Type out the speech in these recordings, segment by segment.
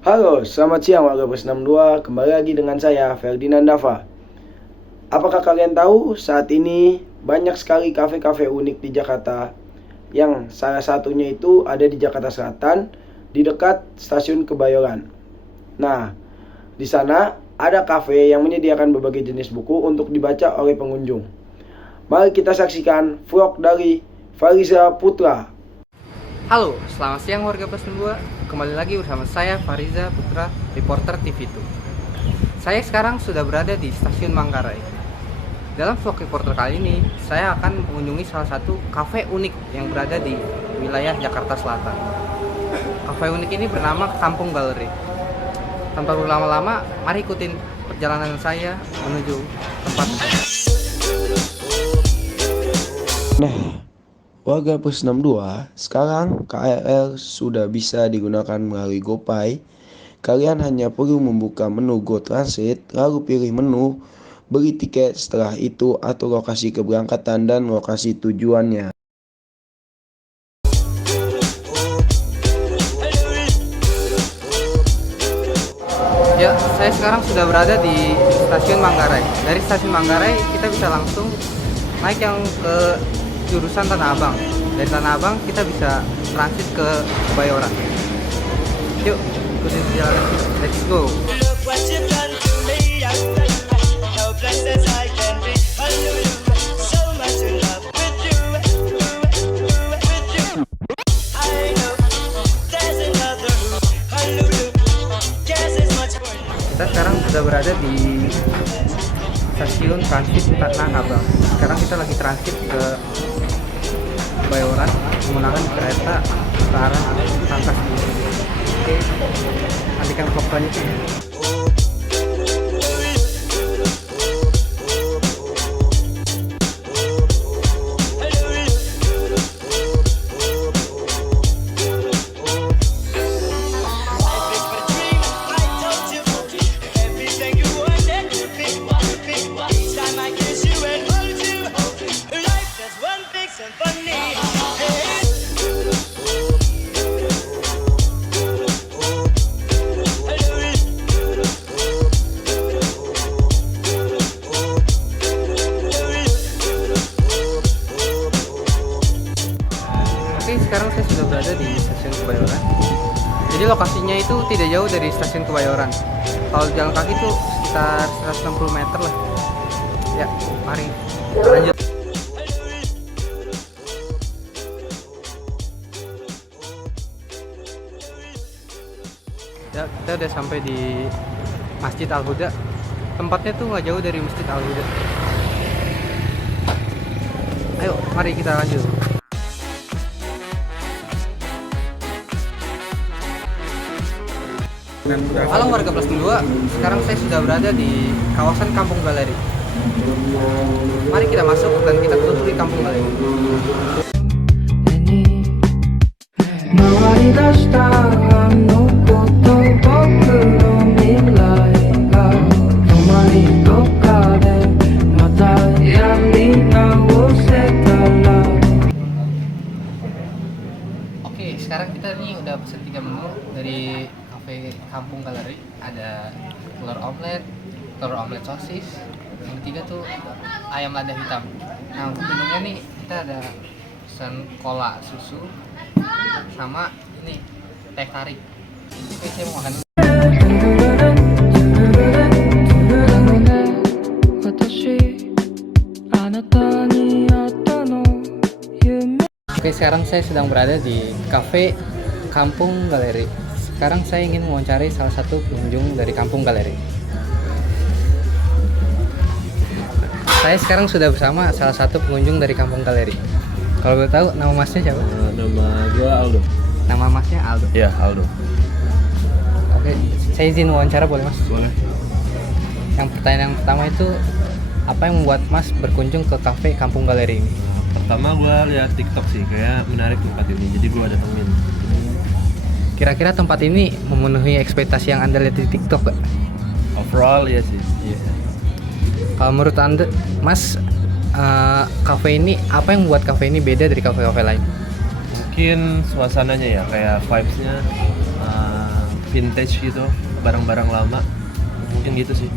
Halo, selamat siang warga Plus 62. Kembali lagi dengan saya, Ferdinand Dava. Apakah kalian tahu saat ini banyak sekali kafe-kafe unik di Jakarta, yang salah satunya itu ada di Jakarta Selatan, di dekat stasiun Kebayoran. Nah, di sana ada kafe yang menyediakan berbagai jenis buku untuk dibaca oleh pengunjung. Mari kita saksikan vlog dari Fariza Putra. Halo, selamat siang warga Plus 2. Kembali lagi bersama saya Fariza Putra, reporter TV2. Saya sekarang sudah berada di Stasiun Manggarai. Dalam vlog reporter kali ini, saya akan mengunjungi salah satu kafe unik yang berada di wilayah Jakarta Selatan. Kafe unik ini bernama Kampung Galeri. Tanpa berlama-lama, mari ikutin perjalanan saya menuju tempat. Nah, warga Plus 62, sekarang KRL sudah bisa digunakan melalui GoPay. Kalian hanya perlu membuka menu Go Transit, lalu pilih menu, beli tiket, setelah itu atur lokasi keberangkatan dan lokasi tujuannya. Ya, saya sekarang sudah berada di Stasiun Manggarai. Dari Stasiun Manggarai kita bisa langsung naik yang ke jurusan Tanah Abang. Dari Tanah Abang kita bisa transit ke Kebayoran. Yuk, ikutin perjalanan kita. Let's go. Kita sekarang sudah berada di stasiun transit Tanah Abang. Sekarang kita lagi transit ke Kebayoran menggunakan kereta ke arah Rangkas. Oke, nantikan vlog selanjutnya. Oke, sekarang saya sudah berada di stasiun Kebayoran. Jadi lokasinya itu tidak jauh dari stasiun Kebayoran. Kalau jalan kaki itu sekitar 160 meter lah. Ya, mari kita lanjut. Ya, kita udah sampai di Masjid Al-Huda. Tempatnya tuh nggak jauh dari Masjid Al-Huda. Ayo, mari kita lanjut. Halo warga Plus 2, sekarang saya sudah berada di kawasan Kampung Galeri. Mari kita masuk dan kita telusuri Kampung Galeri. Oke, sekarang kita nih udah pesen 3 menu dari Cafe Kampung Galeri. Ada telur omelet sosis. Yang ketiga tuh ayam lada hitam. Nah, untuk minumnya nih kita ada pesan cola susu sama ini teh tarik. Oke, saya mau makan. Oke, sekarang saya sedang berada di Cafe Kampung Galeri. Sekarang saya ingin mewawancarai salah satu pengunjung dari Kampung Galeri. Saya sekarang sudah bersama salah satu pengunjung dari Kampung Galeri. Kalau boleh tahu nama masnya siapa? Nama gue Aldo. Nama masnya Aldo. Ya, Aldo. Oke, saya izin wawancara boleh mas? Boleh. Yang pertanyaan yang pertama itu, apa yang membuat mas berkunjung ke Cafe Kampung Galeri ini? Pertama gue lihat TikTok sih, kayak menarik tempat ini. Jadi gue datengin. Kira-kira tempat ini memenuhi ekspektasi yang anda lihat di TikTok gak? Overall ya sih. Iya. Kalau menurut anda, mas, kafe ini, apa yang membuat kafe ini beda dari kafe-kafe lain? Mungkin suasananya ya, kayak vibes-nya vintage gitu, barang-barang lama. Mungkin gitu sih.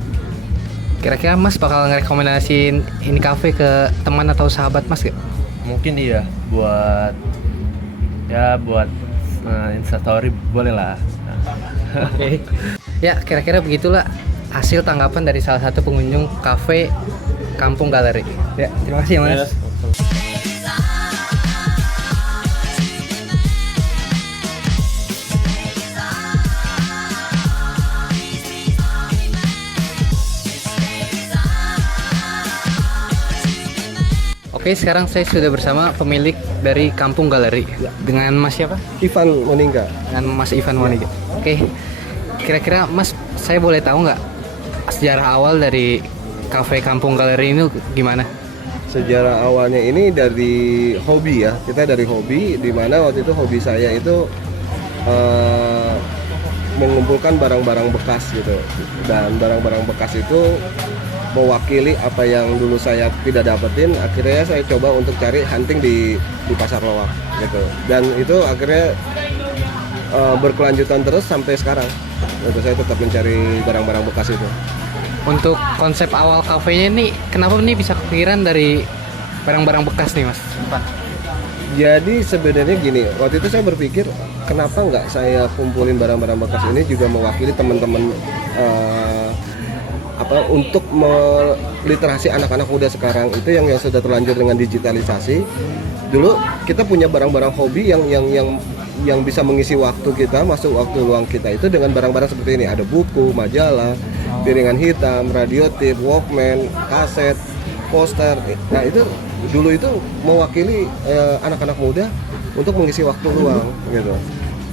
Kira-kira Mas bakal ngerekomendasiin ini kafe ke teman atau sahabat Mas gak? Mungkin iya buat Instastory boleh lah. Oke. Ya, kira-kira begitulah hasil tanggapan dari salah satu pengunjung kafe Kampung Galeri. Ya, terima kasih ya Mas. Oke, sekarang saya sudah bersama pemilik dari Kampung Galeri. Dengan Mas siapa? Ivan Moninga. Dengan Mas Ivan Waniga. Oke, kira-kira Mas, saya boleh tahu nggak sejarah awal dari kafe Kampung Galeri ini gimana? Sejarah awalnya ini dari hobi ya. Kita dari hobi, di mana waktu itu hobi saya itu mengumpulkan barang-barang bekas gitu. Dan barang-barang bekas itu mewakili apa yang dulu saya tidak dapetin. Akhirnya saya coba untuk cari hunting di pasar lowak gitu. Dan itu akhirnya berkelanjutan terus sampai sekarang. Gitu, saya tetap mencari barang-barang bekas itu. Untuk konsep awal kafenya ini, kenapa nih bisa kepikiran dari barang-barang bekas nih Mas? Jadi sebenarnya gini, waktu itu saya berpikir kenapa nggak saya kumpulin barang-barang bekas ini juga mewakili teman-teman untuk meliterasi anak-anak muda sekarang itu yang sudah terlanjur dengan digitalisasi. Dulu kita punya barang-barang hobi yang bisa mengisi waktu kita, masuk waktu luang kita itu dengan barang-barang seperti ini. Ada buku, majalah, piringan hitam, radio tip, Walkman, kaset, poster. Nah itu dulu itu mewakili anak-anak muda untuk mengisi waktu luang gitu.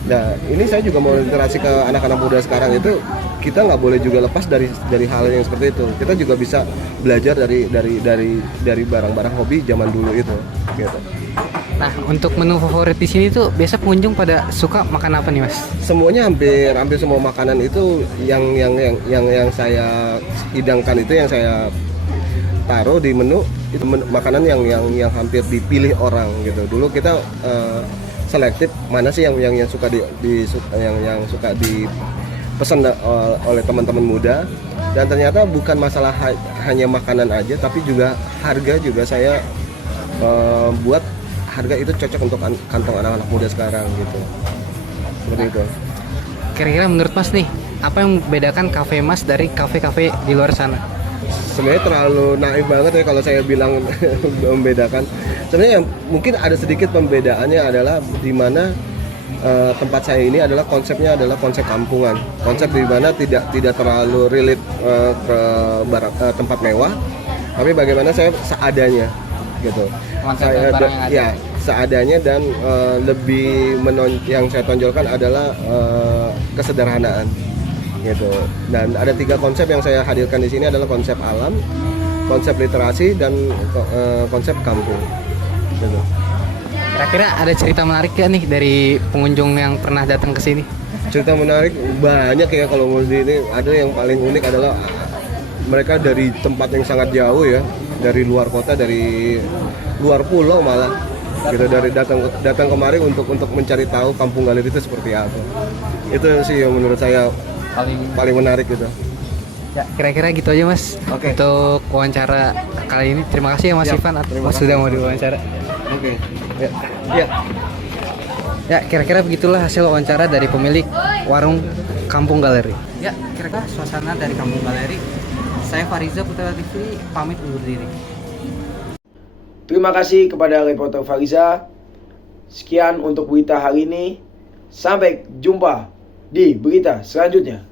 Nah ini saya juga mau literasi ke anak-anak muda sekarang itu, kita nggak boleh juga lepas dari hal yang seperti itu. Kita juga bisa belajar dari barang-barang hobi zaman dulu itu gitu. Nah, untuk menu favorit di sini tuh biasa pengunjung pada suka makan apa nih Mas? Semuanya hampir semua makanan itu yang saya hidangkan itu, yang saya taruh di menu itu makanan yang hampir dipilih orang gitu. Dulu kita selektif mana sih yang suka yang suka dipesan oleh teman-teman muda, dan ternyata bukan masalah hanya makanan aja, tapi juga harga juga saya buat harga itu cocok untuk kantong anak-anak muda sekarang gitu. Seperti itu. Kira-kira menurut Mas nih, apa yang membedakan kafe Mas dari kafe-kafe di luar sana? Sebenarnya terlalu naif banget ya kalau saya bilang membedakan. Sebenarnya mungkin ada sedikit pembedaannya adalah di mana tempat saya ini adalah konsepnya adalah konsep kampungan. Konsep di mana tidak terlalu relate ke tempat mewah, tapi bagaimana saya seadanya gitu. Saya seadanya, dan lebih yang saya tonjolkan adalah kesederhanaan gitu. Dan ada 3 konsep yang saya hadirkan di sini adalah konsep alam, konsep literasi, dan konsep kampung gitu. Kira-kira ada cerita menarik gak nih dari pengunjung yang pernah datang ke sini? Cerita menarik banyak ya. Kalau mau di ini ada yang paling unik adalah mereka dari tempat yang sangat jauh ya, dari luar kota, dari luar pulau malah gitu, dari datang kemari untuk mencari tahu Kampung Galeri itu seperti apa. Itu sih yang menurut saya paling menarik gitu. Ya, kira-kira gitu aja Mas. Oke. Untuk wawancara kali ini, terima kasih ya Mas Ivan sudah mau diwawancara. Oke. Ya. Ya, kira-kira begitulah hasil wawancara dari pemilik warung Kampung Galeri. Ya, kira-kira suasana dari Kampung Galeri. Saya Fariza Putra TV pamit undur diri. Terima kasih kepada reporter Fariza. Sekian untuk berita hari ini. Sampai jumpa di berita selanjutnya.